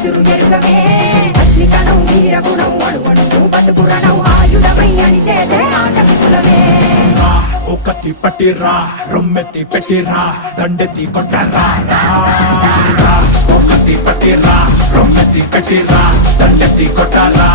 ఎదురు ఎరుగమే అగ్నికణం వీరగుణం అణువణువు బతుకురణం ఆయుధమై అని చేసే ఆటవికులమే ఒక్కతి పట్టిరా రొమ్మెత్తి పెట్టిరా దండెత్తి కొట్టరా ఒక్కతి పట్టిరా రొమ్మెత్తి పెట్టిరా దండెత్తి కొట్టరా